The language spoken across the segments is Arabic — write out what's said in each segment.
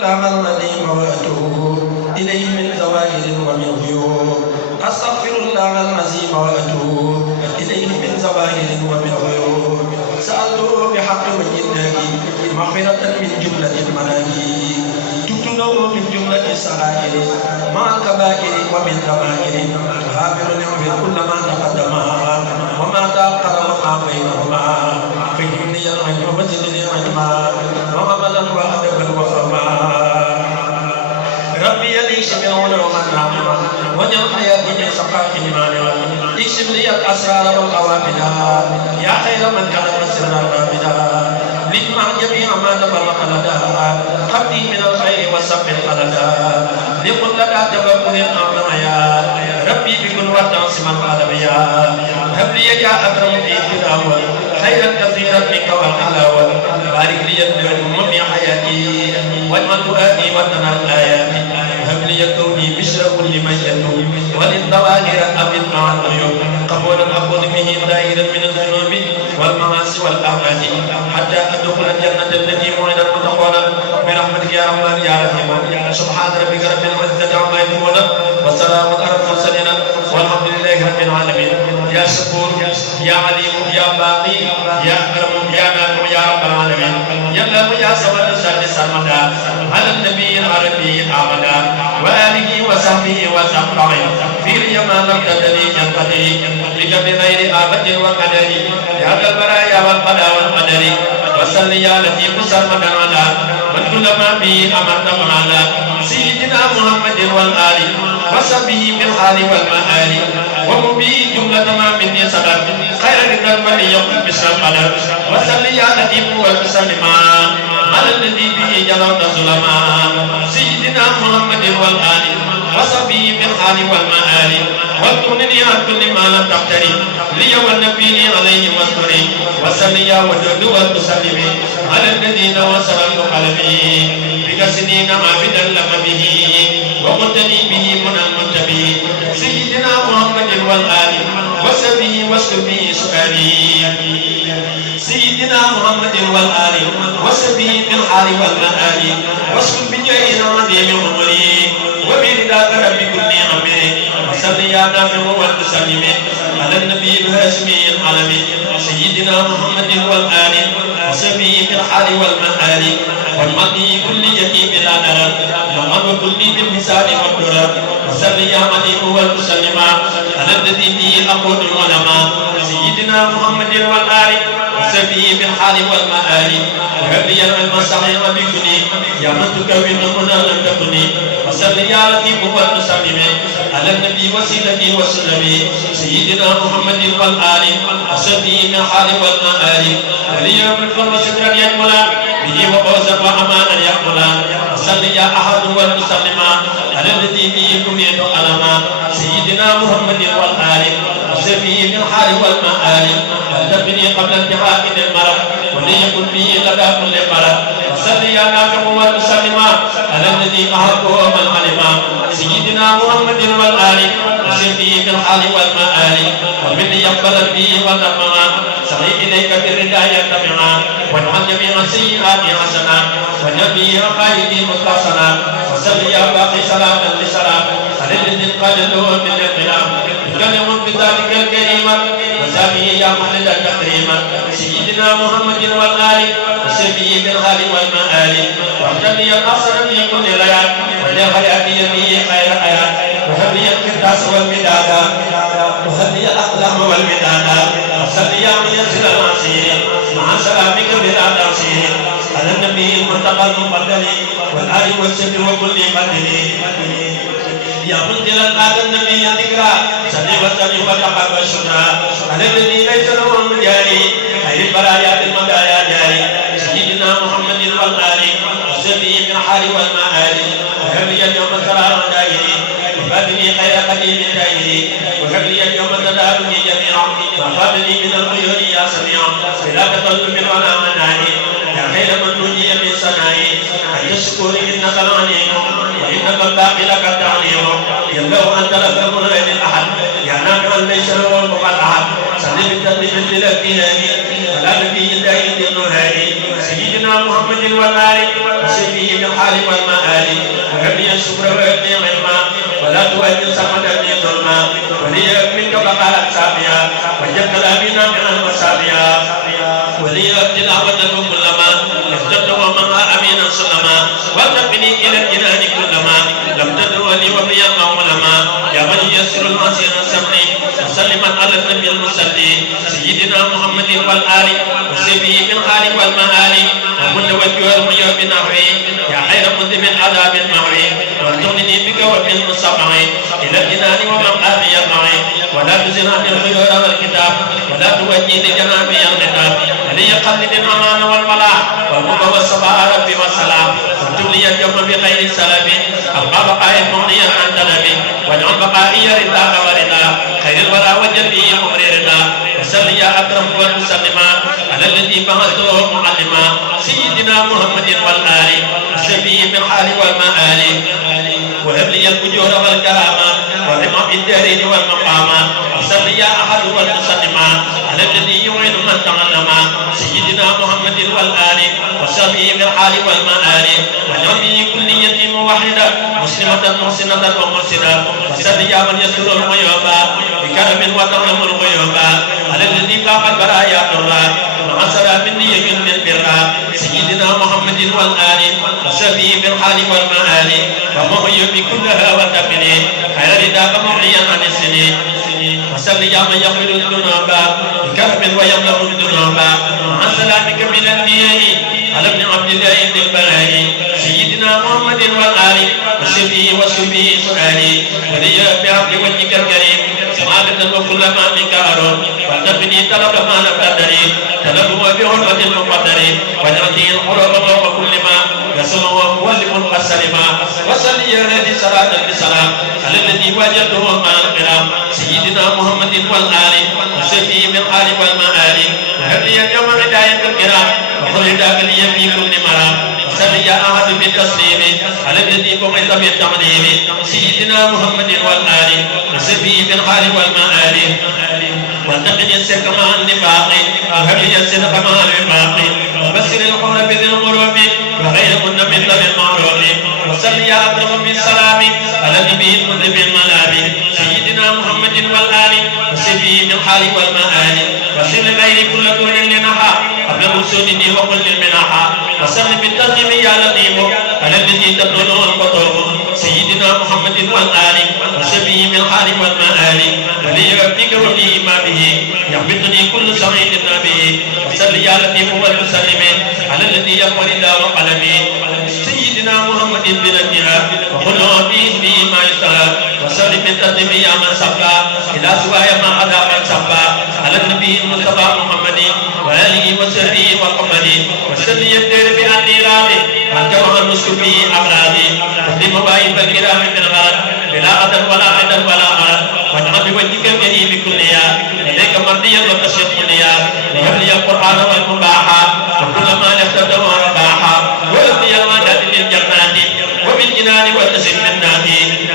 الله الذي وأتوب إليه من زوائر ومن غيوب أستغفر الله العظيم وأتوب إليه من زوائر ومن غيوب سألته بحق وجه الله مغفرة من جملة المناهي تبت له من جملة السرائر مع الكبائر ومن ضمائر غافر يغفر كل ما تقدم وما تأخر وما بينهما فهمني العلم وزدني علما وعملا وأدبا وفهما ربي لي شمعون ومنعما واجعل حياتي من سقاك لمانعا اكشف لي الأسرار والقوافل يا خير من كان مسرا رابدا لجمع جميع ما تفرق لدى قبلي من الخير وسق الخلدا لقل لدى تبقل الأمنايا ربي بكل وتعصما الأدبيا هب لي يا أكرم في التلاوة خيرا كثيرا منك والحلاوة بارك لي الدنيا في حياتي واجمل فؤادي وتنال آياتي هب لي كوني بشر كل من يتوب وللظواهر أبد مع الغيوب قبولا أخذ به دائرا من الذنوب والمعاصي والأعمال حتى أدخل الجنة التي وعد المتقون برحمتك يا رحمن يا رحيم سبحان ربك رب العزة عما يصفون وسلام على المرسلين والحمد لله رب العالمين يا شكور يا عليم يا باقي يا أكرم يا نافع يا رب العالمين يا الله يا صمد سر سرمدا على النبي العربي الأعمدا وآله وصحبه وسلم في اليمان القدري ينقضي لك بغير آفة وقدر يا ذا البرايا والقضاء والقدر وصل يا لطيف سرمدا على من كل ما به أمرت على سيدنا محمد والآل وصحبه بالحال والمآل ومبي جملة ما مني صدر خير رضا المرء يقول بسر القدر وصل يا لطيف وسلم على الذي به جرت ظلما سيدنا محمد والآل وصحبه بالحال والمآل واذكرني عن كل ما لم تقتري لي والنبي عليه واذكري وصل يا ودود والمسلم على الذين وصلوا قلبي بك سنين عابدا لك به وقلتني به من المنتبه سيدنا محمد والآل وصحبه واسلك به سؤالي سيدنا محمد والآل وصحبه بالحال والمآل واسلك بجاه عظيم عمري وبرداء رب كل امر وصل يا نافع والمسلم على النبي الهاشمي العالمي سيدنا محمد والآل وصحبه بالحال والمآل والمدي كليتي بلا درر ومن كلي بالحساب والدرر وصل يا عليم والمسلم على الذي به أقود العلماء سيدنا محمد والآل وصحبه بالحال والمآل وهب لي العلم الصحيح بكني يا من تكون هنا لم تكني وصل يا لطيف والمسلم على النبي وسيلتي وسلمي سيدنا محمد والآل وصحبه بالحال والمآل ولي ملكا وسترا يكملا به وفوزا وأمانا يكملا وصل يا أحد والمسلم على الذي به كميت ألما سيدنا محمد والآل وصحبه بالحال والمآل والتقني قبل انتهاء المرض وليكن به لدى كل مرض وصل يا نافع والمسلم على الذي أحبه من علم سيدنا محمد والآل وصحبه بالحال والمآل ومن يقبل به وتمما سعي إليك بالرداء يتبعا واجعل جميع السيئات حسنا ونبي قائدي مخلصنا وصل يا باقي صلاة لسلام على الذي قال له من الانقلاب يكلم بذلك الكريم وسامي يا محمد التكريم سيدنا محمد والآل وصحبه بالحال والمآل واختر لي الأحسن في كل ليال ولحياتي به خير حياة وهب لي القرطاس والمداد وهب لي الأقلام والمداد وصل يا ميسر العسير مع سلامك بلا تقصير على النبي المنتقى المقدر والآل والسر وكل قدر يا منزل هذا النبي ذكرى صلي وسلم وتقبل الشكرى على الذي ليس له من جاري خير البرايا المدايا جاري سيدنا محمد والآل وصحبه من الحال والمآل وهب لي اليوم سرارا دائري وفاتني خير قديم دائري وهب لي اليوم تدارني جميعا وفاتني من الخير يا سميع بلا تقلب ولا مناني يا خير من نجي من سنائي أن الشكور إنك العليم وإنك الباقي لك التعليم يلو أنت لك المنعم الأحد يا نافع ليس له المقال أحد سلم التدريب للابتهاج على نبي دائم النهاري سيدنا سيدنا محمد والآل وصحبه بالحال والمآل وهب لي الشكر وهب لي علما ولا تؤذن سمدا لي ظلما ولي منك بقاء ساميا وجب كلامنا من المساميا ولي تلاوة كلما افتدت ومن امينا سلما وارتقني الى الجنان كلما لم تدعو لي وبلي علما يا من يسر المسير سمعي وسلما على النبي المصلي سيدنا محمد والآل وصحبه بالحال والمآل ومن وجه المياه بنحوي يا خير مذنب عذاب معي وارزقني بك وبالمصطفى الى الجنان ومن آمي معي ولا تزرعني الخيور والكتاب ولا توجهني جنابي الغتاب ولي قلب الامان والفلاح والمنى والصفاء ربي والسلام واكتب لي اليوم بخير سلام ابقى بقائي مغنيا عن طلبي واجعل بقائي رضاك ورضا خير الورى وجلبي امري رضا وصل يا اكرم والمسلما على الذي بعثته معلما سيدنا محمد والآل وصحبه بالحال والمآل وهب لي الاجور والكرامه والرمى بالدارين والمقامات وصل يا احد والمسلما على الذي يعين من تعلم سيدنا محمد والآل وصحبه بالحال والمآل واجعلني كل يتيم واحده مسلمه محسنه ومرسله وصل يا من يستر الغيوب بكرم وتعلم الغيوب على الذي فاق البرايا الله مع سلام يجن بالبر سيدنا محمد والآل وصحبه بالحال والمآل ومحيي بكلها وتقني خير رداك مغنيا عن السنين وصل يا من يغفر الذنوب بكرم ويملأ الذنوب مع سلامك من النيل على ابن عبد الله بن البلاء سيدنا محمد والآل وصحبه وصحبه سؤالي ولي بعبد وجهك الكريم سعادة وكل ما بك أرون وتبني طلب ما لم تدري طلب وبعرفة المقدر وجرتي القرب فوق كل ما يسمع ومولم السلما وصل يا الذي صلاة بسلام على الذي وجدته مع القرام سيدنا محمد والآل وصحبه بالحال والمآل وهب لي اليوم هداية الكرام وخذ هداك لي في كل مرام وصل يا أحد بالتسليم على الذي قمت بالتعليم سيدنا محمد والآل وصحبه بالحال والمآل واتقني الشرك مع النفاق وهب لي الصدق مع الوفاق وبشر القول بذي الغروب وغيرهن من ذوي المعروف وصل يا اكرم بالسلام على النبي المذنب الملام سيدنا محمد والآل وصحبه بالحال والمآل وصل غير كل دون لنحى قبل وصولني وقل للمنحى وصل بالتسليم يا لطيف على الذي تبلغ القطوب سيدنا محمد والآل وصحبه بالحال والمآل وليكفيك وفي ما به يحبطني كل سعيد به وصل يا لطيف والمسلم على الذي يقول الله وقلمي سيدنا محمد بنبيها وقل به ما يشتهى وصل بالتسليم يا من صفى الى سواي ما عدا من صفى على النبي المصطفى محمد وآله وصحبه وقمه وصل يدير بأني راضي أنت ومن مسك به أغراضي تسلم بايب الكرام من الغرض بلا عدل ولا عدل ولا غرض واجعل بوجهك الكريم بكليا إليك مرضيا وتشهد كليا وهب لي القرآن والمباحة وكل ما نفتده رباحا وهب لي الوجهة للجنات وبالجنان والتسم بالنات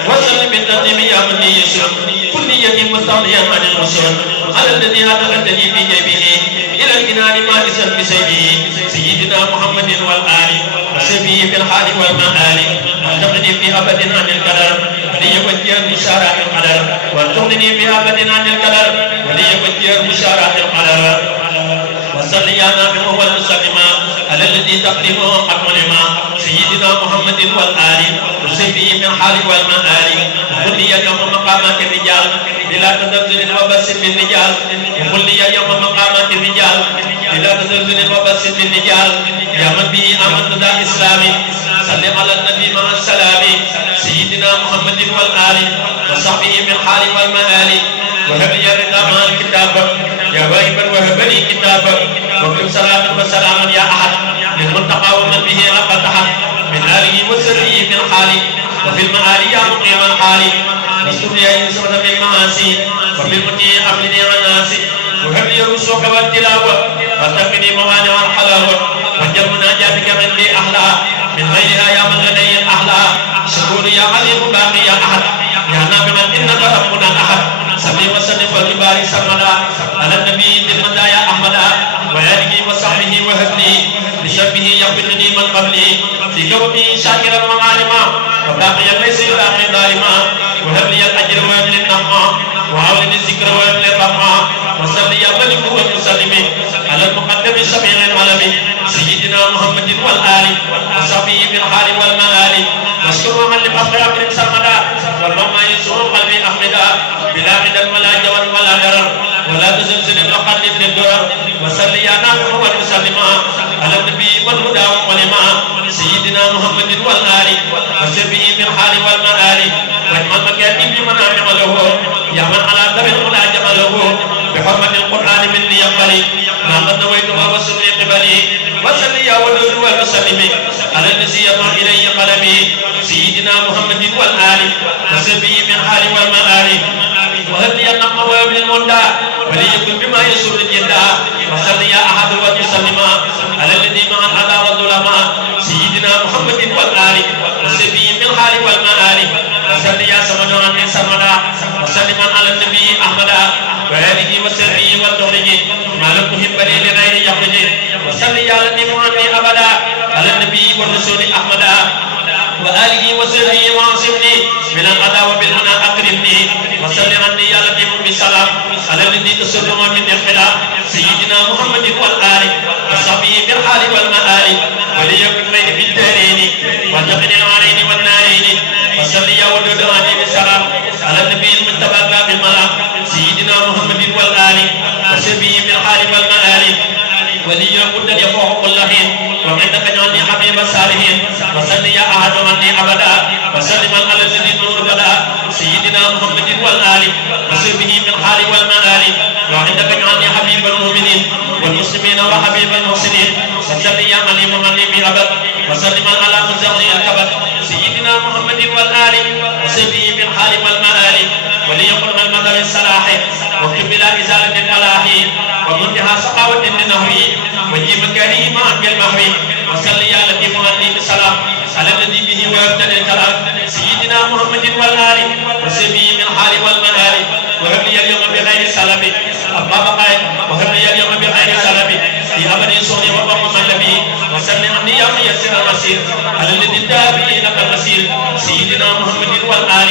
وسلم بالتسليم يا من يشرب كل يد مستغنيا عن المسلم على الذي أدخلتني في جيبه إلى الجنان ما اسم بسيبه سيدنا محمد والآل وصحبه في الحال والمآل وارزقني في أبد عن القدر وليوجه بشارات القدر وارزقني في أبد عن القدر وليوجه بشارات القدر وصل يا نافع والمسلم على الذي تقدمه قد علم سيدنا محمد والآل وصحبه في الحال والمآل وقل لي اليوم مقامات الرجال بلا تزلزل وبس بالرجال وقل لي اليوم مقامات الرجال بلا تزلزل وبس بالرجال يا من به آمنت ذا إسلامي صل على النبي مع السلام سيدنا محمد والآل وصحبه بالحال والمآل وهب لي الرضا مع الكتاب يا واهبا وهب لي كتابا واكتب صلاة وسلاما يا أحد للمنتقى ومن به أفتح من آله وسره في الحال وفي المآل يا مقيم الحال واستر يا يوسف بالمعاصي وفي المطيع أمرني الناس وهب لي الرسوك والتلاوة وارتقني موانع الحلاوة وجل مناجاتك من لي أحلى من غيرها يا من لدي الأحلى شكور يا عليم باقي يا أحد يا نافعا إنك ربنا أحد صلي وسلم وبارك سرمدا على النبي بالمدى يا أحمد وآله وصحبه وهب لي بشرفه يقبلني من قبلي في كوكبي شاكرا وعالما وباقيا ليس يلاقي ظالما وهب لي الاجر وهب لي النعمه وعاوني الذكر وهب لي الرحمه وصل يا ملك وسلم على المقدم الشفيع العلم سيدنا محمد والآل وصحبه بالحال والمآل واشكر من لفقر أكرم سرمدا والرحمة يسوع قلبي أحمدا بلا غدا ولا جوال ولا درر ولا تزلزل الأقل من الدرر وصل يا نافع والمسلم على النبي والهدى والعلماء سيدنا محمد والآل وصحبه بالحال والمآل واجمل مكاتب من أعمله يا من على ذبح ولا جمله بحرمة القرآن مني يقبلي ما قد نويتها وسري قبلي وصل يا ولد والمسلم على الذي يطع إلي قلبي سيدنا محمد والآل وصحبه من حال والمآل وهب لي النقم وابن المندى وليكن بما يسر الجدى وصل يا أحد والمسلم على الذي مع الأذى والظلماء سيدنا محمد والآل وصحبه من حال والمآل وصل يا سمد عن سمدا وسلم على النبي أحمد وآله وصحبه والدولة ما لم تحب لي لغير يخرج وصل يا لطيف عني أبدا على النبي والرسول أحمد وآله وصحبه وعصمني من الأذى وبالمنى أكرمني وصل عني يا لطيف بالسلام على الذي تسر من الخلاف سيدنا محمد والآل وصحبه بالحال والمآل وليكن بين في الدارين وجقن العارين والنارين وصل يا ولد عني بالسلام على النبي المتبع بالملام سيدنا محمد والآل وصحبه بالحال والمآل ولي قد يفوح كل حين وعندك اجعلني حبيب الصالحين وصل يا أحد عني أبدا وسلم على الذي نور بدا سيدنا محمد والآل وصحبه بالحال والمآل وعندك اجعلني حبيب المؤمنين والمسلمين وحبيب المحسنين وصل يا عليم عليم أبد وسلم على مزغني الكبد سيدنا محمد والآل وصحبه بالحال والمآل وليقل المدى الصلاح واكتب بلا إزالة الفلاح ومنتهى سقاوة النهوي وجيب كريما بالمهوي وصل يا لطيف عني بالسلام على الذي به ويبتدئ الكلام سيدنا محمد والآل وصحبه من حال والمآل وهب لي اليوم بغير سلب أبا بقائد وهب لي اليوم بغير سلب في أبد صوني وبقى مسلبي وصل عني يا ميسر المسير على الذي التابعين لك المسير سيدنا محمد والآل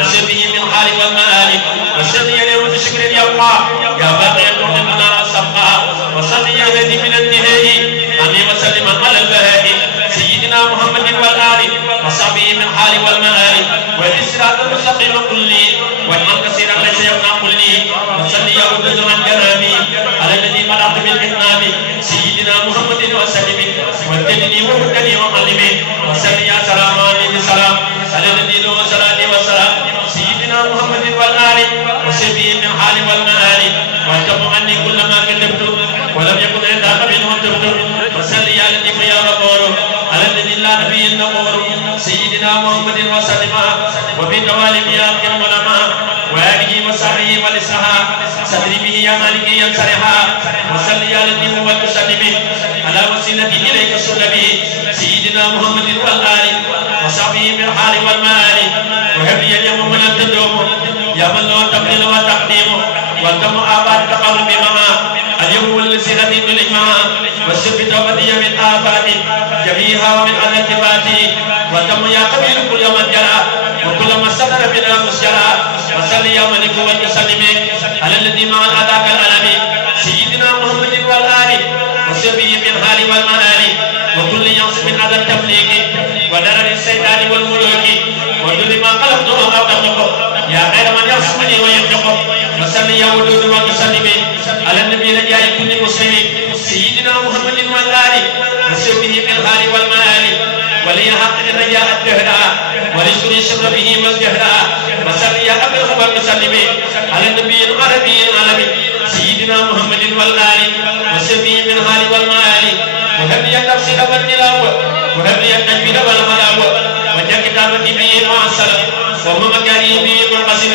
وصحبه من حال والمآل وصل يا اليوم بشكر يبقى يا باقي المؤمنين الصفقة وصل يا الذي من النهاية أمي وسلم على البهاء سيدنا محمد والآل وصحبه من حال والمآل والإسراء المستقيم كلي واجعل كثيرا ليس يمنع كلي وصل يا ودد من جرامي على الذي ملأت بالإتمام سيدنا محمد وسلم واتدني وهدني وعلمي وصل يا سلام عليه السلام على الذي له صلاة وسلام سيدنا محمد والآل وصحبه من حال والمآل واجتمع عني كل ما كتبت ولم يكن عندك منه تبت وصل يا لطيف يا غفور على الذي لا نبي النور سيدنا محمد وسلم وبالتوالي يا أكرم العلماء وآله وصحبه والإصلاح صدري به يا مالك ينصرها وصل يا لطيف وتسلم على وسيلتي إليك سلمي سيدنا محمد والآل وصحبه من حال والمآل وهب لي اليوم من التدوم يا من له تقليل وتقديم والتم آباد تقرب معه اليوم والسيرة بالإجماع والسب توبتي من آفات جميعها ومن الالتفات والتم يا قبيل كل من جرى وكل ما صدر بنا مسجرا وصل يا ملك والمسلم على الذي مع الأداك الألم سيدنا محمد والآل وسبه من حال والمآل وكل يوم من هذا التفليق ودرر السيطان والملوك ودر ما قلبته أو تخلقه يا غير من يرسمني ويخلقه وصل يا ودود والمسلم على النبي رجاء كل مسلم سيدنا محمد والآل وسبه من حال والمآل وليحقق رجاء الدهراء وليشكر الشر به والجهراء وصل يا أبي والمسلم على النبي العربي العالمي سيدنا محمد والآل وسبه من حال والمآل وهب لي التفسير والتلاوة وهب لي التجويد والملاوة وجاء كتابتي به معسل وهو مكاني به منقسم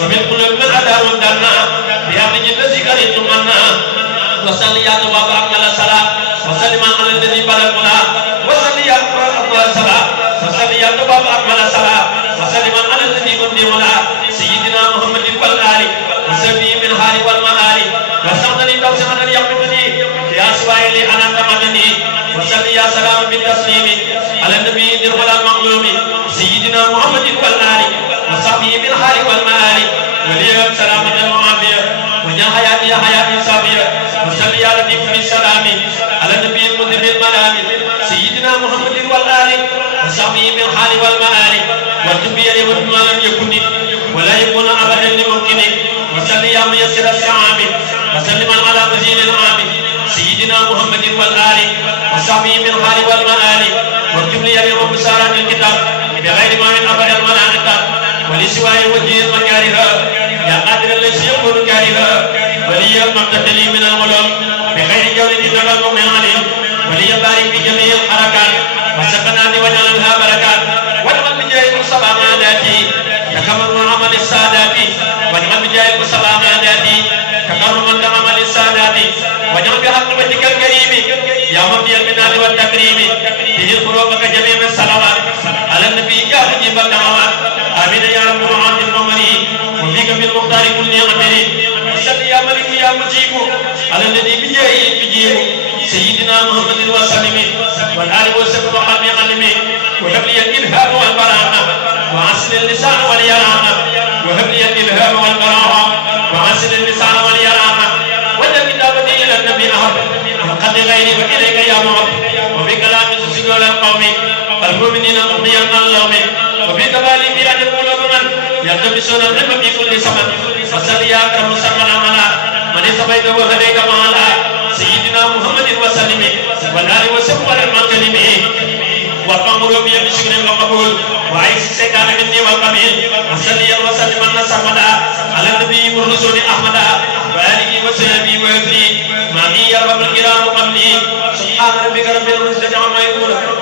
ومن قلوب من أدى والدرنا بأمر الذي كرهت منا وصل يا تواب أكمل الصلاة وسلم على الذي بلغنا وصل يا أكبر الصلاة وصل يا تواب أكمل الصلاة وسلم على الذي بلغنا سيدنا محمد والآل وسبي من حال والمآل وسعدني توسعة يقبلني يا سوائلي أنا تمنني وصل يا سلام وصحبه بالحال والمآل ولي سلامة وعافية وجعل حياتي حياة صافية وصلي على لطيف بالسلام على النبي المذهب المنام سيدنا محمد والآل وصحبه بالحال والمآل والتبي لمن ما لم يكن ولا يكون أبدا لممكن وصلي يا ميسر الشعاب وسلم على مزيد العام سيدنا محمد والآل وصحبه بالحال والمآل واكتب لي اليوم بسارة الكتاب بغير ما من أبدا ولا نكاب ولسواء وجه المكارها يا قادر الذي يكون كارها ولي المقتدي من الغلوم بخير جول تتغلب من عليم ولي بارك في جميع الحركات وسكنات وجعلها بركات واجعل بجاه المصطفى عاداتي تكرم عمل السادات واجعل بجاه المصطفى عاداتي تكرم عمل السادات واجعل بحق وجهك الكريم يا مبدي المنال والتكريم تجد فروقك جميع الصلوات على النبي يا مجيب الدعوات امين يا رب معاذ الممري وفيك بالمختار كل امري صل يا ملك يا مجيب على الذي بجاهه بجيب سيدنا محمد وسلم والآل وصحبه وحبي علمي وهب لي الإلهام والبراءة وعسل اللسان واليرامة وهب لي الإلهام والبراءة وعسل اللسان واليرامة وجب كتابتي إلى النبي أحب من قد غيري وإليك يا معب وفي كلام سجول القوم المؤمنين مغنيا عن اللوم وفي كبالي في أجل قلوب من يلتمسون العلم في كل زمن وصل يا أكرم سمنا ملا من سبيت وهديك معنا سيدنا محمد وسلم والآل وصحبه المعتلم والأمر بشكر وقبول وعيش السكان مني والقبيل وصلي وسلم سرمدا على النبي والرسول أحمد وآله وصحبه وأهله معي يا رب الكرام قبلي سبحان ربك رب العزة عما يقولون